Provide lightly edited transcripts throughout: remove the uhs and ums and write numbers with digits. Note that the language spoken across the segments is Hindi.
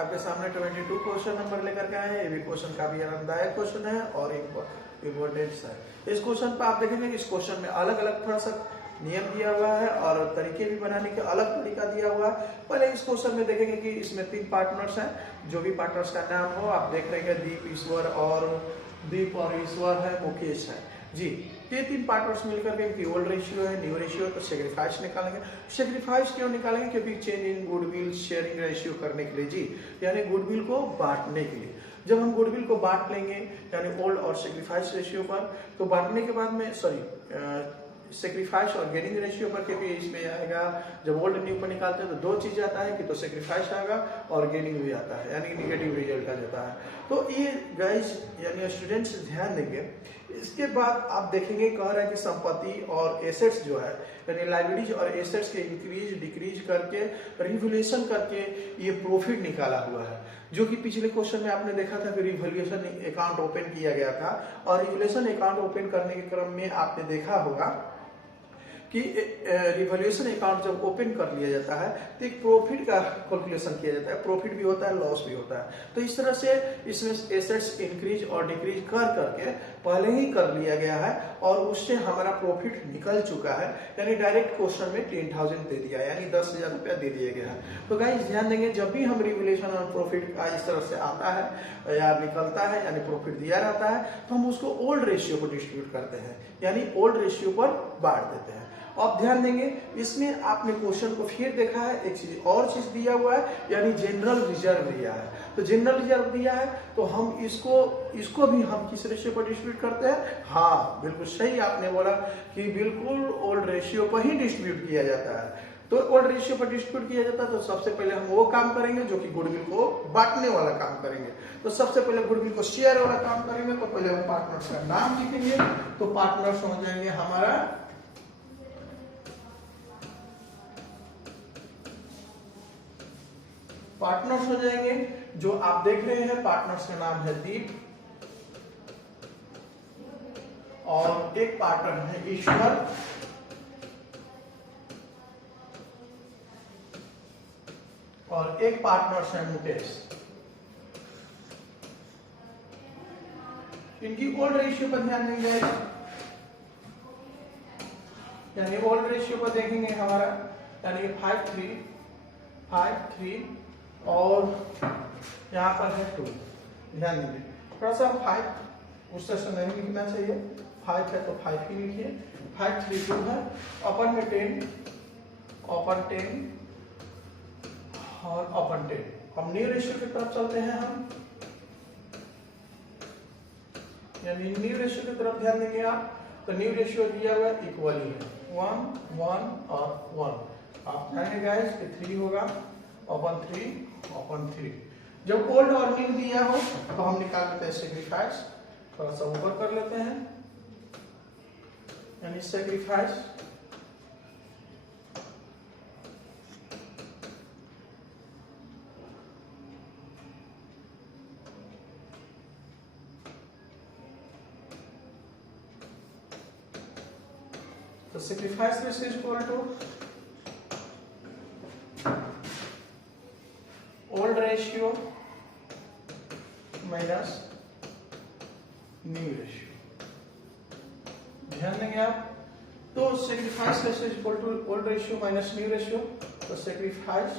आपके सामने 22 क्वेश्चन नंबर लेकर के आए हैं। ये भी क्वेश्चन काफी आरामदायक क्वेश्चन है और इम्पोर्टेंट है। इस क्वेश्चन पर आप देखेंगे इस क्वेश्चन में अलग अलग थोड़ा सा नियम दिया हुआ है और तरीके भी बनाने का अलग तरीका दिया हुआ है। पहले इस क्वेश्चन में देखेंगे कि इसमें 3 पार्टनर्स हैं। जो भी पार्टनर्स का नाम हो आप देख रहे हैं, दीप और ईश्वर है, मुकेश है जी। ये 3 पार्टनर्स मिलकर के इनकी ओल्ड रेशियो है, न्यू रेशियो है, तो सेक्रीफाइस निकालेंगे। सेक्रीफाइस क्यों निकालेंगे? क्योंकि change in goodwill sharing ratio करने के लिए जी, यानी गुडविल को बांटने के लिए। जब हम गुडविल को बांट लेंगे यानी ओल्ड और सेक्रीफाइस रेशियो पर, तो बांटने के बाद में सेक्रीफाइस और गेनिंग रेशियो पर, क्योंकि इसमें आएगा जब ओल्ड न्यू पर निकालते हैं तो 2 चीज आता है कि तो सेक्रीफाइस आएगा और गेनिंग भी आता है, यानी निगेटिव रिजल्ट आ जाता है। तो ये गाइस यानी स्टूडेंट्स ध्यान देंगे। इसके बाद आप देखेंगे कह रहा है कि संपत्ति और एसेट्स जो है यानी लाइबिलिटीज और एसेट्स के इंक्रीज डिक्रीज करके रिवैल्यूएशन करके ये प्रॉफिट निकाला हुआ है, जो कि पिछले क्वेश्चन में आपने देखा था कि रिवैल्यूएशन अकाउंट ओपन किया गया था और रिवैल्यूएशन अकाउंट ओपन करने के क्रम में आपने देखा होगा कि रिवैल्यूएशन अकाउंट जब ओपन कर लिया जाता है तो एक प्रॉफिट का कैलकुलेशन किया जाता है, प्रॉफिट भी होता है, लॉस भी होता है। तो इस तरह से इसमें एसेट्स इंक्रीज और डिक्रीज कर करके पहले ही कर लिया गया है और उससे हमारा प्रॉफिट निकल चुका है, यानी डायरेक्ट क्वेश्चन में 10,000 दे दिया, यानी 10,000 रुपया दे दिया गया है। तो गाइस ध्यान देंगे, जब भी हम रिवैल्यूएशन और प्रॉफिट का इस तरह से आता है या निकलता है यानी प्रॉफिट दिया रहता है, तो हम उसको ओल्ड रेशियो पर डिस्ट्रीब्यूट करते हैं, यानी ओल्ड रेशियो पर बांट देते हैं। अब ध्यान देंगे इसमें आपने क्वेश्चन को फिर देखा है, एक चीज और चीज दिया हुआ है यानी जनरल रिजर्व दिया है। तो जनरल रिजर्व दिया है तो हम इसको भी हम किस रेशियो पर डिस्ट्रीब्यूट करते हैं? हाँ बिल्कुल सही आपने बोला कि बिल्कुल ओल्ड रेशियो पर ही डिस्ट्रीब्यूट किया जाता है। तो ओल्ड रेशियो पर डिस्ट्रीब्यूट किया जाता है तो सबसे पहले हम वो काम करेंगे जो कि गुडविल को बांटने वाला काम करेंगे। तो सबसे पहले गुडविल को शेयर वाला काम करेंगे, तो पहले हम पार्टनर्स का नाम लिखेंगे। तो पार्टनर्स हो जाएंगे हमारा पार्टनर्स हो जाएंगे जो आप देख रहे हैं, पार्टनर्स का नाम है दीप और एक पार्टनर है ईश्वर और एक पार्टनर्स है मुकेश। इनकी ओल्ड रेशियो पर ध्यान देंगे, यानी ओल्ड रेशियो पर देखेंगे हमारा यानी 5-3 और यहाँ पर है 2। ध्यान दीजिए थोड़ा सा 5 उस तरह से नहीं लिखना चाहिए, 5 है तो 5 ही लिखिए। 5 3 2 है, अपन में 10 और अपन 10। अब न्यू रेशियो की तरफ चलते हैं हम, यानी न्यू रेशियो की तरफ ध्यान देंगे आप। तो न्यू रेशियो दिया हुआ इक्वली है 1 1 और 1। आप जानेंगे गाइस कि 3 होगा अपन 3। जब ओल्ड और न्यू दिया हो तो हम निकाल लेते हैं सेक्रीफाइस, थोड़ा सा ऊपर कर लेते हैं, यानी सेक्रीफाइस तो sacrifice ratio is equal to old ratio minus new ratio. ध्यान देंगे आप। तो sacrifice ratio is equal to old ratio minus new ratio. तो सेक्रीफाइस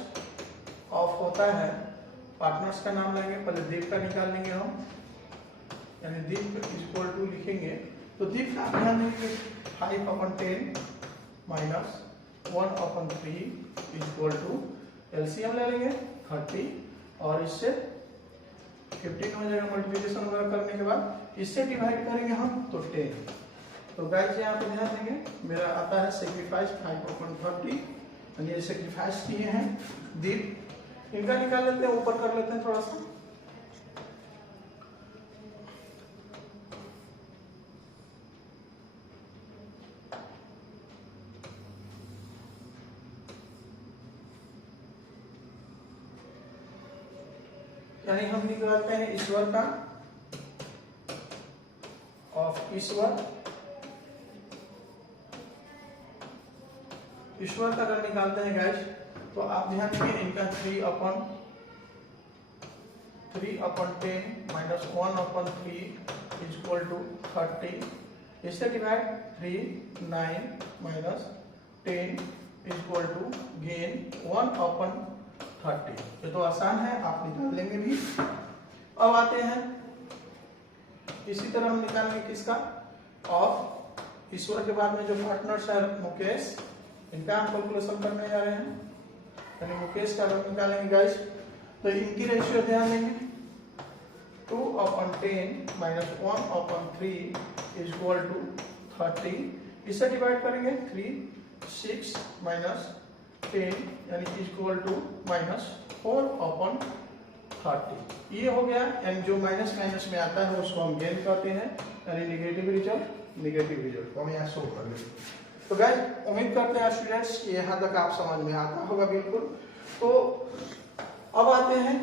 ऑफ होता है, पार्टनर्स का नाम लेंगे, पहले दीप का निकाल लेंगे हम, यानी दीप इज इक्वल टू लिखेंगे। तो दीप का ध्यान देंगे 5/10 minus 1/3 is equal to LCM ले लेंगे 30 और इससे 15 हो जाएगा मल्टीप्लिकेशन वगैरह करने के बाद, इससे डिवाइड करेंगे हम तो 10। तो गाइस यहाँ पे ध्यान देंगे मेरा आता है सेक्रीफाइस 5/30, यानी ये सेक्रीफाइस किए हैं दीप। इनका निकाल लेते हैं, ऊपर कर लेते हैं थोड़ा सा। यानी हम निकालते हैं ईश्वर का ऑफ ईश्वर का अगर निकालते हैं गाइस तो आप ध्यान देंगे इनका 3/30 3/10 माइनस 1/3 इज इक्वल टू 30। इससे divide 3 9 minus 10 is equal to gain 1/30। ये तो आसान है, आप निकाल लेंगे भी। अब आते हैं इसी तरह हम निकालेंगे किसका, और ईश्वर के बाद में जो पार्टनर्स है मुकेश, इनका हम कैलकुलेशन करने जा रहे हैं, यानी मुकेश का हम निकालेंगे गाइस। तो इनकी रेशियो ध्यान देंगे, 2/10 माइनस 1/3 इज इक्वल टू 30। इसे डिवाइड करेंगे 3 6 माइनस 10 यानी इक्वल टू माइनस 4/30। ये हो गया, एंड जो माइनस माइनस में आता है उसको हम गेन कहते हैं, यानी नेगेटिव रिजल्ट को हम यहाँ शो कर लेंगे। तो गाइस उम्मीद करते हैं स्टूडेंट्स कि यहाँ तक आप समझ में आता होगा बिल्कुल। तो अब आते हैं,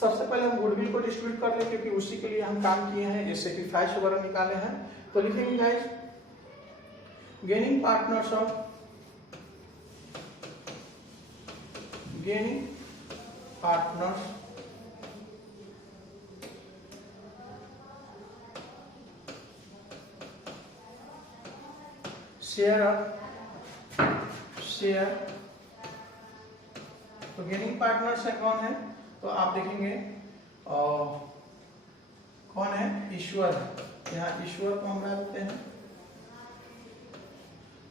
सबसे पहले हम गुडविल को डिस्ट्रीब्यूट कर लें, क्योंकि उसी के लिए हम काम किए हैं, इससे सेक्रीफाइस वगैरह निकाले हैं। तो लिखेंगे गाइस, गेनिंग पार्टनर्स शेयर। तो गेनिंग पार्टनर्स है कौन है, तो आप देखेंगे कौन है, ईश्वर। यहाँ ईश्वर को हम डालते हैं।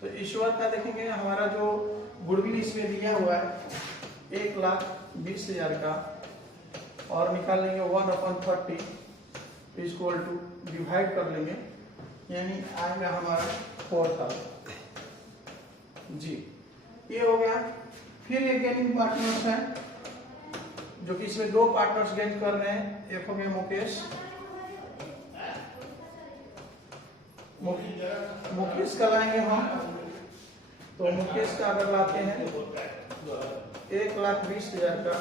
तो ईश्वर का देखेंगे, हमारा जो गुडविल इसमें दिया हुआ है 1,20,000 का, और निकाल लेंगे 1/30 इक्वल टू डिवाइड कर लेंगे, यानी आएगा हमारा 4,000 जी। ये हो गया। फिर ये गेनिंग पार्टनर्स हैं, जो कि इसमें 2 पार्टनर्स गेन कर रहे हैं। एक हो गया मुकेश का लाएंगे हम। तो मुकेश का अगर लाते हैं 1,20,000 का,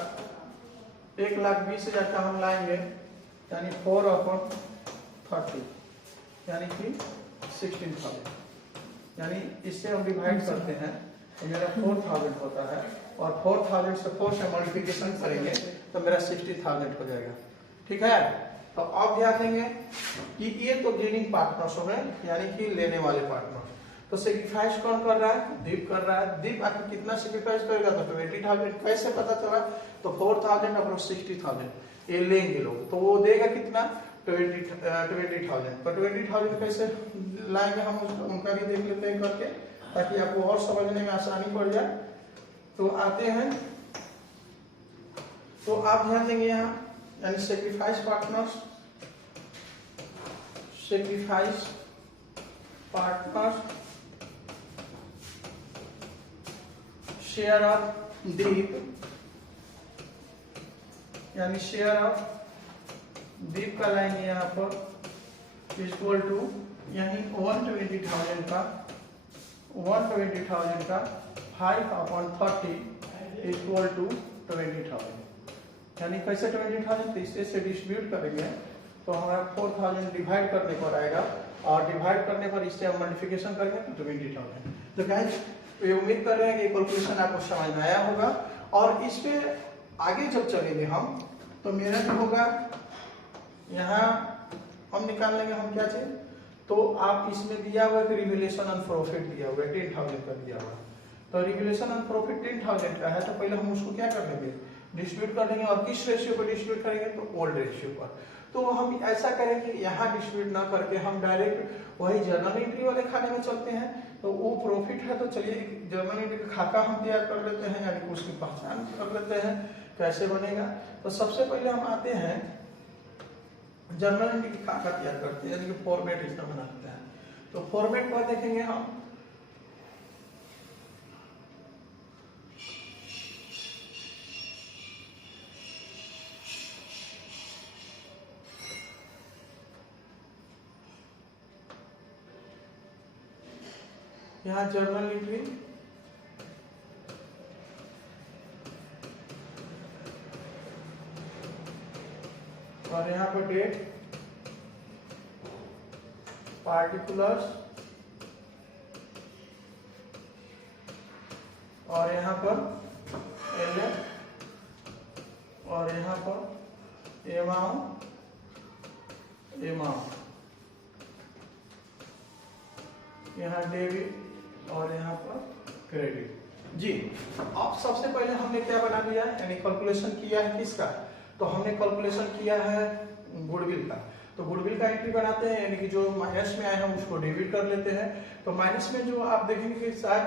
1,20,000 का हम लाएंगे, यानी 4/30 यानी कि 16,000, यानी इससे हम डिवाइड करते हैं तो मेरा 4,000 होता है, और 4,000 से 4 से मल्टीप्लिकेशन करेंगे तो मेरा 60,000 हो जाएगा। ठीक है। तो अब ध्यान देंगे कि ये तो गेनिंग पार्टनर्स हो गए, यानी कि लेने वाले पार्टनर। तो सेक्रीफाइस कौन कर रहा है, दीप कर रहा है। दीप आखिर कितना सेक्रीफाइस करेगा, तो 20,000। कैसे पता चला, तो 4,000 और 60,000 ये लेंगे लोग, तो वो देगा कितना, 20,000। तो 20,000 कैसे लाएंगे हम, उनका भी देख लेते हैं करके, ताकि आपको और समझने में आसानी पड़ जाए। तो आते हैं, तो आप ध्यान देंगे यहाँ, यानी सेक्रीफाइस पार्टनर्स शेयर ऑफ दीप, यानी शेयर ऑफ दीप का लाएंगे यहाँ पर इक्वल टू, यानी 120,000 का 5/30 इक्वल टू 20,000। यानी कैसे 20,000, तो इससे डिस्ट्रीब्यूट करेंगे तो हमारा 4,000 डिवाइड करने पर आएगा, और डिवाइड करने पर इससे हम मल्टीप्लिकेशन करेंगे तो 20,000। तो गाइस ये उम्मीद कर रहे हैं कि कैलकुलेशन आपको समझ में आया होगा, और इस पे आगे जब चलेंगे हम, तो मेरा जो होगा यहाँ हम निकाल लेंगे हम क्या चाहिए। तो आप इसमें दिया हुआ है रिवैल्यूएशन ऑन प्रॉफिट दिया हुआ है 10,000 का दिया हुआ है। तो रिवैल्यूएशन ऑन प्रॉफिट 10,000 का है, तो पहले हम उसको क्या कर लेंगे, डिस्ट्रीब्यूट कर देंगे। और किस रेशियो पर डिस्ट्रीब्यूट करेंगे, तो ओल्ड रेशियो पर। तो हम ऐसा करेंगे, यहाँ डिस्ट्रीब्यूट ना करके हम डायरेक्ट वही जर्नल एंट्री वाले खाने में चलते हैं। तो वो प्रॉफिट है, तो चलिए जर्नल एंट्री का खाका हम तैयार कर लेते हैं, यानी उसकी पहचान कर लेते हैं कैसे बनेगा। तो सबसे पहले हम आते हैं जर्नल एंट्री की खाका तैयार करते हैं, यानी कि फॉर्मेट इसका बनाते हैं। तो फॉर्मेट पर देखेंगे हम, यहाँ जर्नल एंट्री, और यहाँ पर डेट, पार्टिकुलर्स, और यहाँ पर एलएफ, और यहाँ पर अमाउंट यहाँ डेबिट और यहाँ पर क्रेडिट। जी, अब सबसे पहले हमने क्या बना लिया, यानी कैलकुलेशन किया है किसका, तो हमने कैलकुलेशन किया है गुडविल का। तो गुडविल का एंट्री बनाते हैं, यानी कि जो माइनस में आए हैं उसको डेबिट कर लेते हैं। तो माइनस में जो आप देखेंगे कि शायद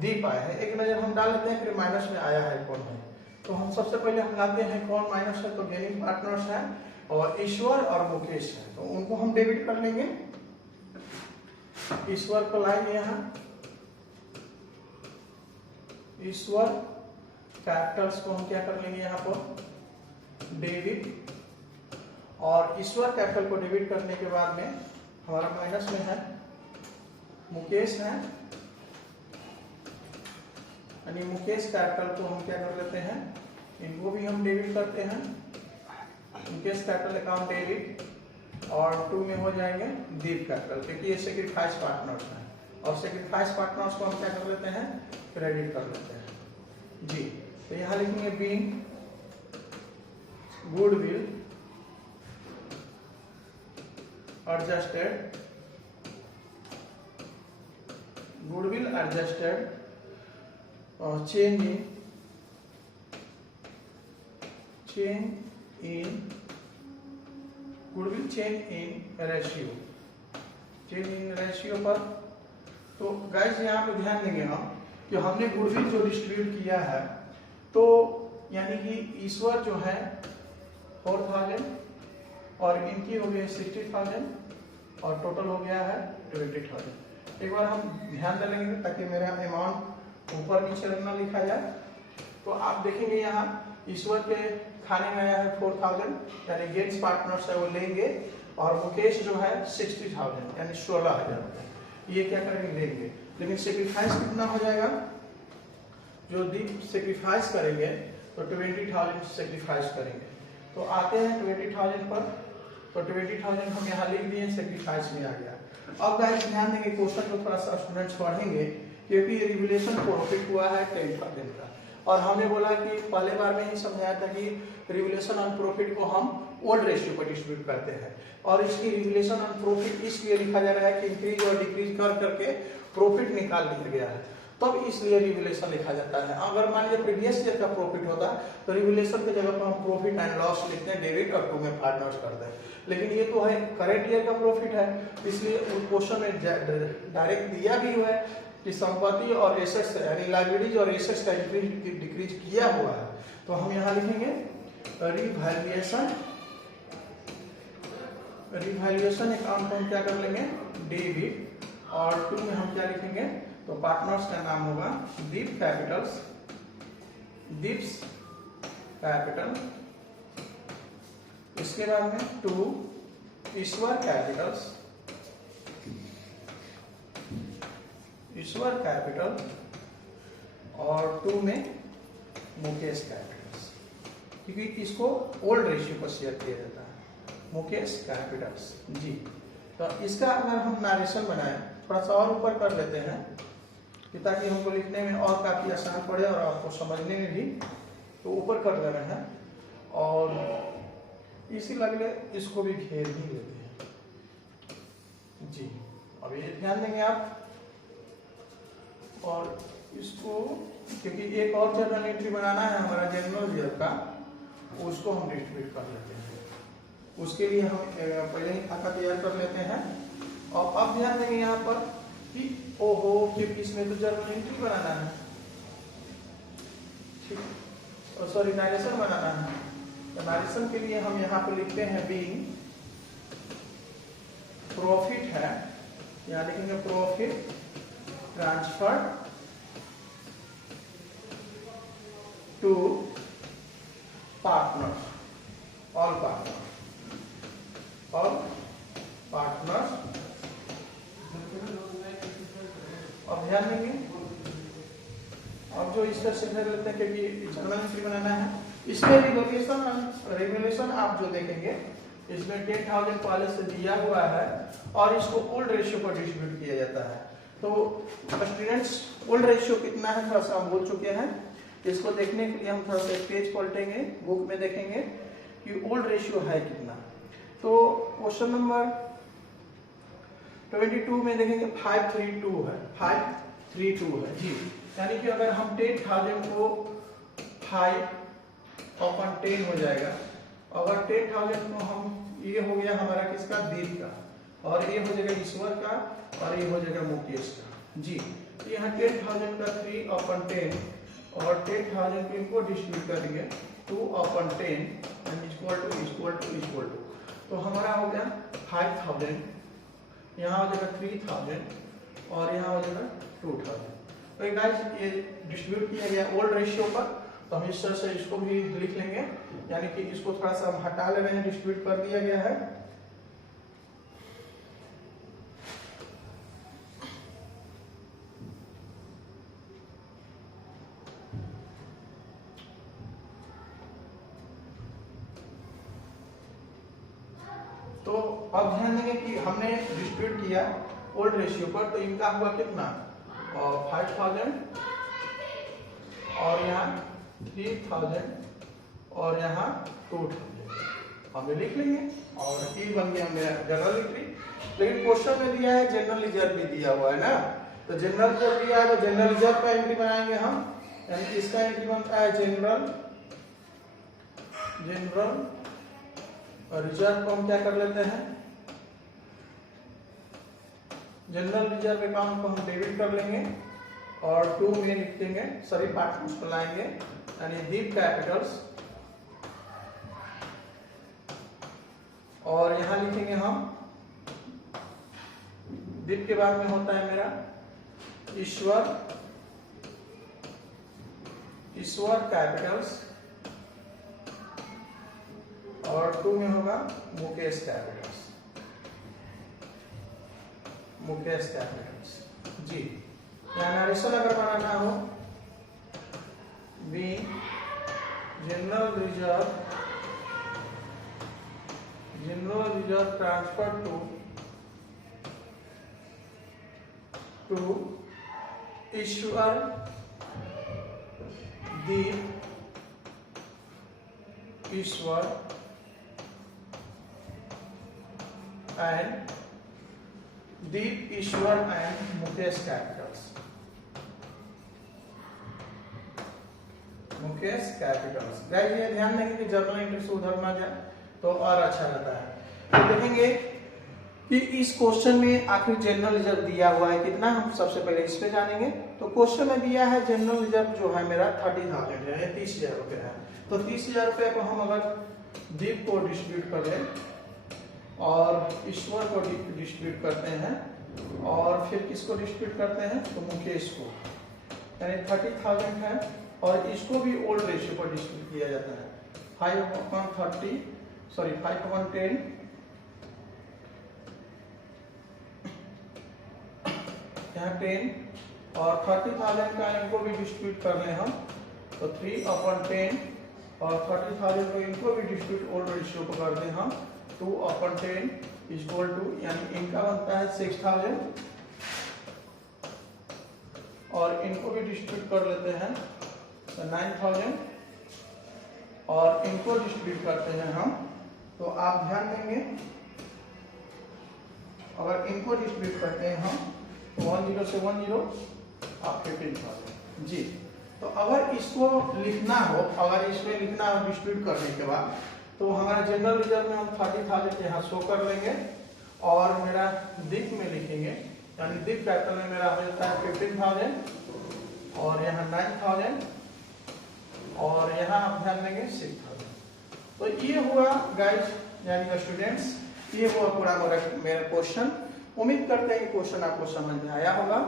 दीप आए हैं, एक नजर हम डाल लेते हैं फिर माइनस में आया है कौन है। तो हम सबसे पहले हम लाते हैं कौन माइनस है, तो गेनिंग पार्टनर्स है और ईश्वर और मुकेश है, तो उनको हम डेबिट कर लेंगे। ईश्वर को लाएंगे यहाँ, ईश्वर कैपिटल्स को हम क्या कर लेंगे यहाँ पर डेबिट, और ईश्वर कैपिटल को डेबिट करने के बाद में हमारा माइनस में है मुकेश है, यानी मुकेश कैपिटल को हम क्या कर लेते हैं, इनको भी हम डेबिट करते हैं। मुकेश कैपिटल अकाउंट डेबिट, और 2 में हो जाएंगे दीप कैपिटल, क्योंकि ये सेक्रीफाइस पार्टनर्स हैं, और सेक्रीफाइस पार्टनर्स को हम क्या कर लेते हैं, क्रेडिट कर लेते हैं। जी, तो यहाँ लिखेंगे being goodwill adjusted, goodwill adjusted change in goodwill change in ratio पर। तो गाइस यहाँ पे ध्यान देंगे हम कि हमने गुडविल जो डिस्ट्रीब्यूट किया है, तो यानी कि ईश्वर जो है 4000 और इनकी हो गई 60,000 और टोटल हो गया है 20,000। एक बार हम ध्यान देंगे ताकि मेरा अमाउंट ऊपर नीचे ना लिखा जाए। तो आप देखेंगे यहाँ ईश्वर के खाने में आया है 4,000, यानी गेट्स पार्टनर्स है वो लेंगे, और मुकेश जो है 60,000 यानी 16,000 ये क्या करेंगे लेंगे। लेकिन सेक्रीफाइस कितना हो जाएगा, जो दीप सेक्रीफाइस करेंगे तो 20,000 सेक्रीफाइस करेंगे। तो आते हैं 20,000 पर, तो 20,000 हम यहाँ लिख दिए, सेक्रीफाइस में आ गया। अब गाइस ध्यान देंगे क्वेश्चन को थोड़ा सा स्टूडेंट्स पढ़ेंगे, क्योंकि रिवलेशन प्रॉफिट हुआ है 10,000 का, और हमने बोला कि पहले बार में ही समझाया था कि रिवलेशन ऑन प्रॉफिट को हम ओल्ड रेशियो पर डिस्ट्रीब्यूट करते हैं, और इसकी रिवलेशन ऑन प्रॉफिट इसलिए लिखा जा रहा है कि इंक्रीज और डिक्रीज कर करके प्रॉफिट निकाल लिया गया है, तब इसलिए रिवलेशन लिखा जाता है। अगर मान लीजिए प्रीवियस ईयर का प्रॉफिट होता तो रिवलेशन की जगह पर हम प्रॉफिट एंड लॉस लिखते हैं, डेबिट और 2 में पार्टनर्स करते हैं। लेकिन ये तो है करेंट ईयर का प्रॉफिट है, इसलिए उस क्वेश्चन में डायरेक्ट दिया भी हुआ है कि संपत्ति और एसेट्स यानी लायबिलिटीज और एसेट्स का इंक्रीज डिक्रीज किया हुआ है। तो हम यहाँ लिखेंगे रिवैल्यूएशन अकाउंट को हम क्या कर लेंगे डेबिट, और 2 में हम क्या लिखेंगे, तो पार्टनर्स का नाम होगा दीप कैपिटल्स, दीप्स कैपिटल, इसके बाद में 2 ईश्वर कैपिटल्स, ईश्वर कैपिटल, और 2 में मुकेश कैपिटल्स, क्योंकि इसको ओल्ड रेशियो पर शेयर किया जाता है, मुकेश कैपिटल्स। जी, तो इसका अगर हम नरेशन बनाए थोड़ा सा और ऊपर कर लेते हैं कि ताकि हमको लिखने में और काफी आसान पड़े और आपको समझने में भी, तो ऊपर कर ले रहे हैं, और इसी लगले इसको भी घेर ही लेते हैं। जी, अब ये ध्यान देंगे आप, और इसको क्योंकि एक और जर्नल एंट्री बनाना है हमारा जनरल ईयर का, उसको हम डिस्ट्रीब्यूट कर लेते हैं। उसके लिए हम पहले ही खाता तैयार कर लेते हैं। और अब ध्यान देंगे यहाँ पर कि ओहो, क्योंकि इसमें तो जर्नल एंट्री बनाना है, ठीक, सॉरी नरेशन बनाना है। तो नरेशन के लिए हम यहाँ पर लिखते हैं बीइंग प्रॉफिट है, यहाँ लिखेंगे profit transfer to partners, all partners, all partners. अब ध्यान देंगे, अब जो इस तरह से कर लेते हैं क्योंकि जर्नल एंट्री बनाना है, इसमें रिवैल्यूएशन आप जो देखेंगे इसमें 10,000 पहले से दिया हुआ है और इसको ओल्ड रेशियो पर डिस्ट्रीब्यूट किया जाता है। तो स्टूडेंट्स ओल्ड रेशियो कितना है थोड़ा सा हम बोल चुके हैं। इसको देखने के लिए हम थोड़ा सा पेज पलटेंगे, बुक में देखेंगे कि कि ओल्ड रेशियो है कितना। तो क्वेश्चन नंबर 22 में देखेंगे 532 है, 532 है जी। यानी कि अगर हम 10,000 को 5/10 हो जाएगा, अगर 10,000 को हम, ये हो गया हमारा किसका, दीप का, और ये हो जाएगा ईश्वर का, और ये हो जाएगा मुकेश का जी। तो यहाँ 10,000 का 3/10 और 10,000 को इनको डिस्ट्रीब्यूट करेंगे 2/10 एंड इक्वल टू तो हमारा हो गया 5,000, यहाँ हो जाएगा 3,000 और यहाँ हो जाएगा 2,000। तो गाइस ये डिस्ट्रीब्यूट किया गया ओल्ड रेशियो पर, तो हम इस तरह से इसको भी लिख लेंगे, यानी कि इसको थोड़ा सा हम हटा ले रहे हैं, डिस्ट्रीब्यूट कर दिया गया है। तो अब ध्यान देंगे कि हमने डिस्ट्रीब्यूट किया ओल्ड रेशियो पर, तो इनका हुआ कितना, 5,000 और यहाँ 3,000 और यहाँ 2,000 हम लिख लेंगे, और ये बन गया मेरा जनरल एंट्री। लेकिन क्वेश्चन में दिया है जनरल रिजर्व भी दिया हुआ है ना, तो जनरल रिजर्व दिया है तो जनरल रिजर्व का एंट्री बनाएंगे हम, यानी कि इसका एंट्री बनता है जनरल रिजर्व को हम क्या कर लेते हैं, जनरल रिजर्व अकाउंट को हम डेबिट कर लेंगे और 2 में लिख देंगे, सभी पार्ट्स को लाएंगे, यानी दीप कैपिटल्स, और यहां लिखेंगे हम, दीप के बाद में होता है मेरा ईश्वर कैपिटल्स, और 2 में होगा मुकेश कैपिटल्स जी। यहाँ नरेशन अगर बनाना हो, B general reserve transfer to Ishwar Deep Ishwar and Mukesh capitals, guys ये ध्यान देंगे कि जर्नल एंट्री से उधर ना जाए तो और अच्छा रहता है। तो देखेंगे कि इस क्वेश्चन में आखिर जनरल रिजर्व दिया हुआ है कितना, हम सबसे पहले इस पे जानेंगे। तो क्वेश्चन में दिया है जनरल रिजर्व जो है मेरा 30,000 है, 30,000 रुपये है। तो 30,000 रुपये को हम अगर दीप को डिस्ट्रीब्यूट कर लें और ईश्वर को डिस्ट्रीब्यूट करते हैं, और फिर किसको डिस्ट्रीब्यूट करते हैं, तो मुकेश को, यानी 30,000 है, और इसको भी ओल्ड रेशियो पर डिस्ट्रीब्यूट किया जाता है, 5/10 यहाँ 10 और 30,000 का इनको भी डिस्ट्रीब्यूट कर लें हम, तो 3/10 और 30,000 को इनको भी डिस्ट्रीब्यूट ओल्ड रेशियो को कर दें हम 2/10 इक्वल टू, यानी इनका बनता है 6,000 और इनको भी डिस्ट्रीब्यूट कर लेते हैं तो 9,000 और इनको डिस्ट्रीब्यूट करते हैं हम, तो आप ध्यान देंगे अगर इनको डिस्ट्रीब्यूट करते हैं हम 10 से 10 आप 15,000 जी। तो अगर इसको लिखना हो, अगर इसमें लिखना हो डिस्ट्रीब्यूट करने के बाद, तो हमारा जनरल रिजर्व में हम 30,000 यहाँ शो कर लेंगे और मेरा दीप में लिखेंगे, यानी दीप कैपिटल में मेरा हो जाता है 15,000 और यहाँ 9,000 और यहाँ आप ध्यान देंगे 6,000। तो ये हुआ गाइस, यानी स्टूडेंट्स, ये हुआ पूरा मेरा क्वेश्चन। उम्मीद करते हैं कि क्वेश्चन आपको समझ में आया होगा।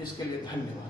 इसके लिए धन्यवाद।